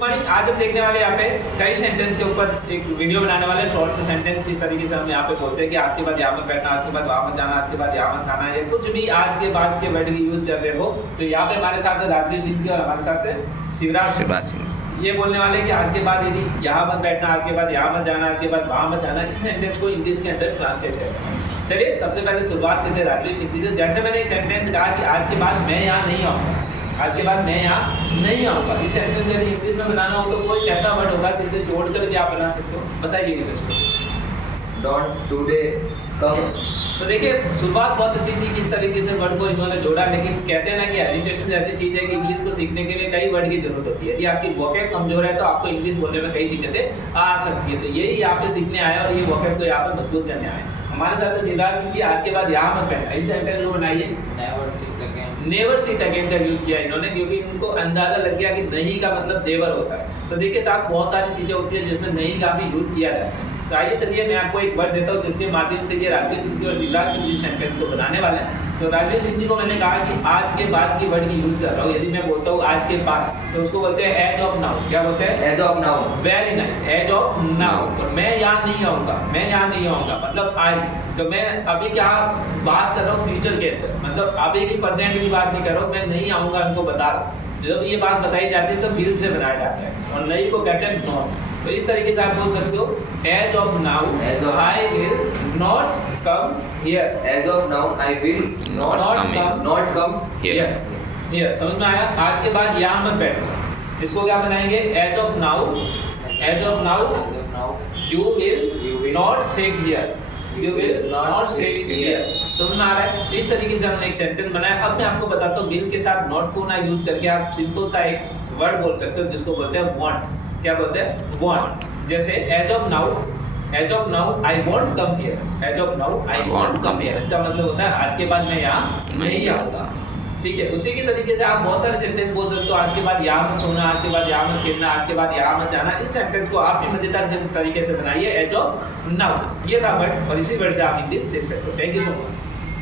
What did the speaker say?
Morning. आज हम देखने वाले यहाँ पे कई सेंटेंस के ऊपर एक वीडियो बनाने वाले शॉर्ट से सेंटेंस किस तरीके से हम यहाँ पे बोलते हैं कि आज के बाद यहाँ पर बैठना, आज के बाद वहाँ पर जाना, आज के बाद यहाँ पर खाना, या कुछ भी आज के बाद के वर्ड की यूज कर रहे हो। तो यहाँ पे हमारे साथ है राजवीर सिंह जी और हमारे साथ है शिवराज सिंह। ये बोलने वाले कि आज के बाद यदि यहाँ मत बैठना, आज के बाद यहाँ मत जाना, आज के बाद वहाँ मत जाना, इस सेंटेंस को इंग्लिश के अंदर ट्रांसलेट करना है। चलिए सबसे पहले शुरुआत करते हैं राजवीर सिंह जी से। जैसे मैंने एक सेंटेंस कहा कि आज के बाद मैं यहाँ नहीं आऊँगा, आज के बाद मैं यहाँ नहीं आऊँगा, इस सेंटेंस यदि इंग्लिश में बनाना हो तो कोई ऐसा वर्ड होगा जिसे जोड़ कर भी आप बना सकते हो, बताइए। Don't today come. तो देखिए शुरुआत बहुत अच्छी थी किस तरीके से वर्ड को इन्होंने जोड़ा, लेकिन कहते हैं ना कि एजुकेशन ऐसी चीज़ है कि इंग्लिश को सीखने के लिए कई वर्ड की जरूरत होती है। यदि आपकी वोकैब कमजोर है तो आपको इंग्लिश बोलने में कई दिक्कतें आ सकती है। तो यही यहाँ पे सीखने आए और ये वोकैब को यहाँ पे मजबूत करने आए। हमारे साथ शिवराज सिंह जी, आज के बाद यहाँ मत बैठना, इस सेंटेंस को बनाइए। Never seat again. Never seat again का यूज किया इन्होंने, क्योंकि इनको अंदाजा लग गया कि नहीं का मतलब नेवर होता है। तो देखिए साहब बहुत सारी चीजें होती है जिसमें नहीं का भी यूज किया जाता है। तो आइए चलिए मैं आपको एक वर्ड देता हूँ जिसके माध्यम से ये राजवीर सिंह जी और शिवराज सिंह जी सेंटेंस को बनाने वाले हैं। तो राजवीर सिंह जी को मैंने कहा कि आज के बाद की वर्ड की यूज कर रहा हूँ। यदि मैं बोलता हूँ आज के बाद तो उसको बोलते हैं एज ऑफ नाउ। क्या बोलते हैं? As of now. Very nice, as of now. और मैं यहाँ नहीं आऊँगा, मैं यहाँ नहीं आऊँगा मतलब आई। तो मैं अभी क्या बात कर रहा हूँ फ्यूचर के अंदर, मतलब अभी की प्रेजेंट की बात नहीं कर रहा हूँ, मैं नहीं आऊँगा उनको बता रहा हूँ। जब ये बात बताई जाती है तो विल से बनाया जाता है और नहीं को कहते हैं नॉट। तो इस तरीके से आप बोल सकते हो as of now I will not come here. As of now I will not come here. Here समझ में आया? आज के बाद यहाँ मत बैठो, इसको क्या बनाएंगे? As of now you will not sit here, you will not sit here. समझ में आ रहा है? इस तरीके से हमने एक सेंटेंस बनाया। अब मैं आपको बताता हूँ विल के साथ नॉट को ना यूज करके आप सिंपल सा एक वर्ड बोल सकते हो जिसको बोलते हैं वांट। क्या बोलते हैं? वांट। जैसे as of now I won't come here, as of now I won't come here. इसका मतलब होता है आज के बाद मैं यहाँ नहीं आऊँगा। ठीक है, उसी के तरीके से आप बहुत सारे सेंटेंस बोल सकते हो। आज के बाद यहाँ मत सोना, आज के बाद यहाँ मत खेलना, आज के बाद यहाँ मत जाना। इस सेंटेंस को आप भी मजेदार तरीके से बनाइए, एज ऑफ नाउ। ये था वर्ड और इसी वर्ड से आप इंग्लिश सीख सकते हो। Thank you so much.